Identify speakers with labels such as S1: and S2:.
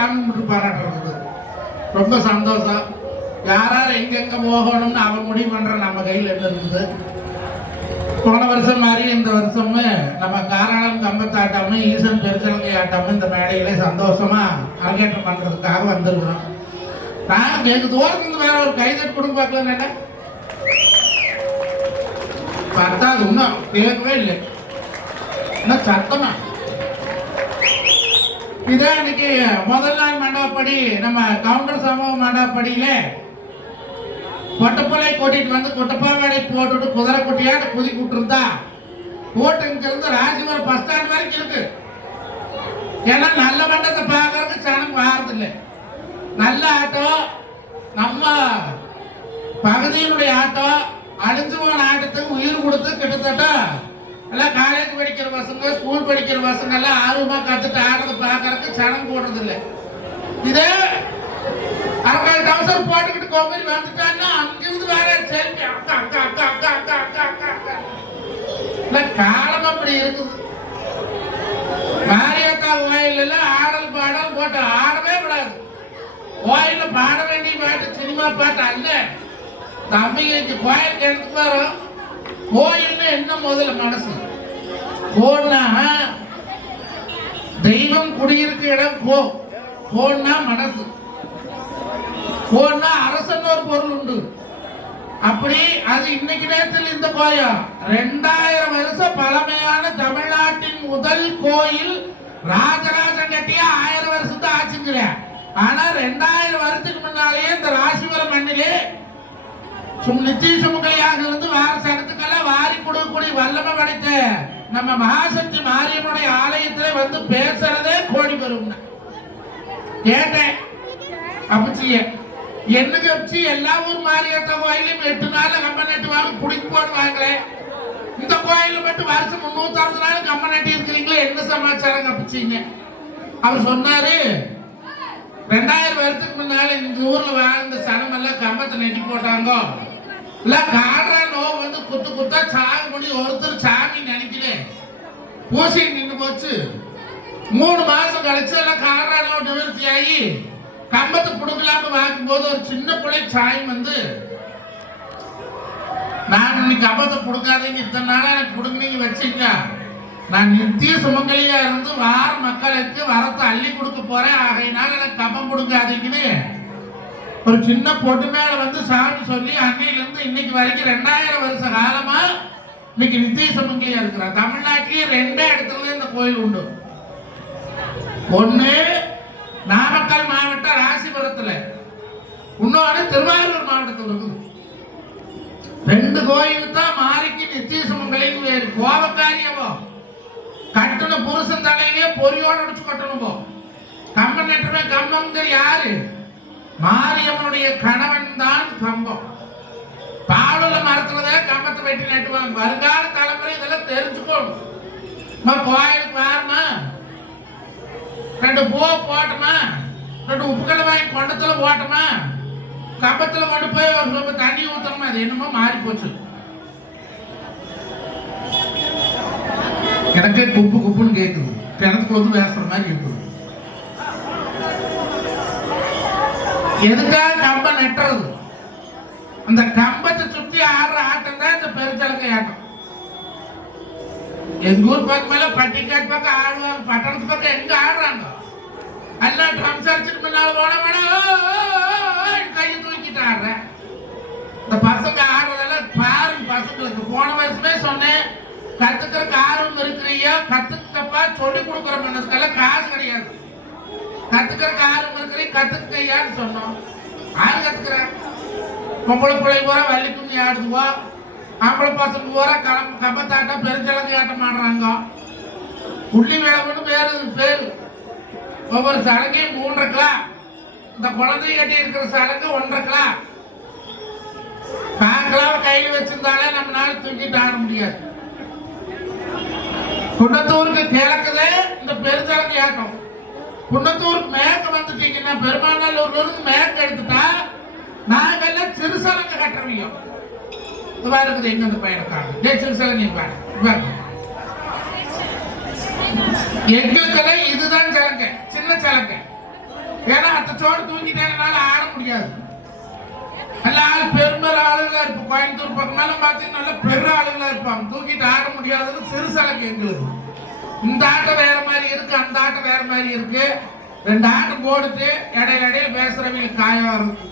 S1: பாராட்டுறது ரொம்ப சந்தோஷம். யாரார் எங்கெங்க போகணும்னு அவன் முடிவு பண்ற நம்ம கையில் என்ன இருக்குது? போன வருஷம் மாதிரி இந்த வருஷமும் நம்ம காரணம் கம்பத்தாட்டமும் ஈசன் பெருச்சலங்கை ஆட்டமும் இந்த மேடையில சந்தோஷமா அரங்கேற்றம் பண்றதுக்காக வந்திருக்கிறோம். நான் எங்க தூரத்துக்கு வேற ஒரு கைதட் கொடுக்க பார்க்கல என்ன? பத்தாது இன்னும் கேட்கவே இல்லை. என்ன சத்தமா? இதான் இன்னைக்கு முதல் நாள் மண்டபப்படி நம்ம கவுண்டர் சமூக மண்டபப்படியில கொட்டப்பலை கூட்டிட்டு வந்து கொட்டப்பாவாடை போட்டுட்டு குதிரை குட்டியாட்ட குதி விட்டுருந்தா போட்டு இங்கிருந்து ராசிபுரம் பஸ் ஸ்டாண்ட் வரைக்கும் இருக்கு. ஏன்னா நல்ல மண்டபத்தை பார்க்கறதுக்கு சனம் வாரதில்லை. நல்ல ஆட்டம் நம்ம பகுதியினுடைய ஆட்டோ அழிஞ்சு போன ஆட்டத்துக்கு உயிர் கொடுத்து கிட்டத்தட்ட எல்லாம் காலேஜ் படிக்கிற பசங்க ஸ்கூல் படிக்கிற பசங்க எல்லாம் ஆர்வமா கத்துட்டு ஆடுறது பார்க்கறதுக்கு சனம் போடுறது இல்லை இதே அரை டவுசர் போட்டுக்கிட்டு கோமரி வந்துட்டான்னா அங்கிருந்து வேற செல்வி அக்கா அக்கா அக்கா அக்கா அக்கா அக்கா அக்கா அக்கா. இல்லை காலம் அப்படி இருக்குது. மாரியக்கா கோயில் எல்லாம் ஆடல் பாடல் போட்டு ஆடவே விடாது கோயில பாட வேண்டிய பாட்டு சினிமா பாட்டு அல்ல. தம்பிக்கு கோயிலுக்கு எடுத்து போறோம் கோயில்னு என்ன முதல்ல மனசு? கோன்னா தெய்வம் குடியிருக்க இடம் கோ. கோன்னா மனசு. கோன்னா அரசன் ஒரு பொருள் உண்டு. அப்படி அது இன்னைக்கு நேரத்தில் இந்த கோயில் ரெண்டாயிரம் வருஷம் பழமையான தமிழ்நாட்டின் முதல் கோயில் ராஜராஜன் கட்டிய ஆயிரம் வருஷத்தை ஆச்சுங்கிற. ஆனா ரெண்டாயிரம் வருஷத்துக்கு முன்னாலேயே இந்த ராசிபுரம் மண்ணிலே சும் நித்திய சுமங்கலியாக இருந்து வார சனத்துக்கெல்லாம் வாரி கொடுக்கக்கூடிய வல்லமை படைத்த நம்ம மகாசக்தி மாரியம்மனுடைய ஆலயத்திலே வந்து பேசுறதே கோடி பெறும் கேட்டேன். அப்பச்சிய என்னங்க வச்சு எல்லா ஊர் மாரியத்த கோயிலையும் எட்டு நாள் கம்ப நட்டு வாங்க புடிக்கு போடுவாங்களே இந்த கோயில மட்டும் வருஷம் முன்னூத்தாறு நாள் கம்ப நட்டி இருக்கிறீங்களே? என்ன சமாச்சாரம் கப்பிச்சிங்க அவர் சொன்னாரு ரெண்டாயிரம் வருஷத்துக்கு முன்னால இந்த ஊர்ல வாழ்ந்த சனமெல்லாம் கம்பத்தை நெட்டி போட்டாங்க. இல்ல காடுற நோவு வந்து குத்து குத்தா சாக முடி ஒருத்தர் சாமி நினைக்கல. பூசி நின்று போச்சு. மூணு மாசம் கழிச்சு எல்லாம் காடுற நோவு நிவர்த்தி ஆகி கம்பத்தை புடுங்கலாம்னு பார்க்கும்போது ஒரு சின்ன பிள்ளை சாயம் வந்து நான் இன்னைக்கு கம்பத்தை புடுங்காதீங்க இத்தனை நாளா எனக்கு பிடுங்கினீங்க வச்சுங்க. நான் நித்திய சுமங்கலியா இருந்து வார மக்களுக்கு வரத்தை அள்ளி கொடுக்க போறேன். ஆகையினால எனக்கு கம்பம் கொடுக்காதீங்கன்னு ஒரு சின்ன பொட்டு மேல வந்து சாமி சொல்லி அன்னையில இருந்து இன்னைக்கு வரைக்கும் ரெண்டாயிரம் வருஷ காலமா இன்னைக்கு நித்திய சுமங்கலியா இருக்கிறார். தமிழ்நாட்டிலேயே ரெண்டே இடத்துல இந்த கோயில் உண்டு. ஒன்று நாமக்கல் மாவட்டம் ராசிபுரத்துல. இன்னொன்று திருவாரூர் மாவட்டத்தில் இருக்குது. ரெண்டு கோயில் தான் மாறிக்கு நித்திய வேறு கோபக்காரியவோ கட்டண புருஷன் தலையிலேயே பொறியோடு அடிச்சு கட்டணும்? போ கம்பம் நட்டுமே யாரு? மாரியம்மனுடைய கணவன் தான் கம்பம். பாலுல மரத்துலதான் கம்பத்தை வெட்டி நட்டுவாங்க. வருங்கால தலைமுறை இதெல்லாம் தெரிஞ்சுக்கணும். கோயிலுக்கு வாரமா? ரெண்டு பூ போட்டோமா? ரெண்டு உப்புக்களை வாங்கி கொண்டத்துல போட்டோமா? கம்பத்துல கொண்டு போய் ஒரு சொம்பு தண்ணி ஊத்தணுமா? அது என்னமோ மாறி போச்சு. எனக்கே குப்பு குப்புன்னு கேட்குது கிணத்துக்கு வந்து பேசுற மாதிரி இருக்குது. எதுக்காக கம்பம் நெட்டுறது? அந்த கம்பத்தை சுத்தி ஆடுற ஆட்டம் தான் இந்த பெருச்சலங்கை ஆட்டம். எங்க ஊர் பக்கம் பட்டிக்காட் பக்கம் ஆடுவாங்க பட்டணத்து பக்கம் எங்க ஆடுறாங்க? எல்லாம் ட்ரம்ஸ் அடிச்சுட்டு முன்னால போன கையை தூக்கிட்டு ஆடுறேன் இந்த பசங்க ஆடுறதெல்லாம் பாருங்க பசங்களுக்கு. போன வருஷமே சொன்னேன் கத்துக்கிறதுக்கு ஆர்வம் இருக்கிறீங்க கத்துக்கப்பா சொல்லி கொடுக்குற மனசுக்கெல்லாம் காசு கிடையாது. கத்துக்கிறதுக்கு ஆர்வம் இருக்கிறீங்க கத்துக்கையான்னு சொன்னோம். யார் கத்துக்கிறேன். பொம்பளை பிள்ளை பூரா வள்ளி கும்மி ஆடுதுவோ. ஆம்பளை பசங்க பூரா களம் கம்பத்தாட்டம் பெருஞ்சலங்க ஆட்டம் ஆடுறாங்க. புள்ளி விளவுன்னு பேரு பேர். ஒவ்வொரு சடங்கையும் மூன்றரை கிலோ. இந்த குழந்தை கட்டி இருக்கிற சடங்கு ஒன்றரை கிலோ. கால் கையில் வச்சிருந்தாலே நம்மளால தூக்கிட்டு ஆட முடியாது. குண்டத்தூருக்கு கிழக்குதே இந்த பெருஞ்சலங்க ஆட்டம். குன்னத்தூருக்கு மேக்க வந்துட்டீங்கன்னா பெருமாநல்லூர்ல இருந்து மேற்கு எடுத்துட்டா நாங்கெல்லாம் சிறுசலங்க கட்டுறவங்க இது பாருக்குது எங்க அந்த பையனுக்காக டே சிறுசலங்க பாரு. இது பாருங்க எங்களுக்கெல்லாம் இதுதான் சலங்க சின்ன சலங்கை. மூச்சோடு தூங்கிட்டேனால ஆட முடியாது. நல்ல ஆள் பெருமர் ஆளுங்களா இருப்போம் கோயம்புத்தூர் பக்கமெல்லாம் பார்த்தீங்கன்னா நல்ல பெரு ஆளுங்களா இருப்பாங்க. தூக்கிட்டு ஆட முடியாதுன்னு சிறுசலக்கு எங்களுக்கு. இந்த ஆட்டம் வேற இருக்கு அந்த ஆட்டம் வேற மாதிரி இருக்கு. ரெண்டு ஆட்டம் போடுத்து இடையில இடையில பேசுறவங்களுக்கு காயம் இருக்கு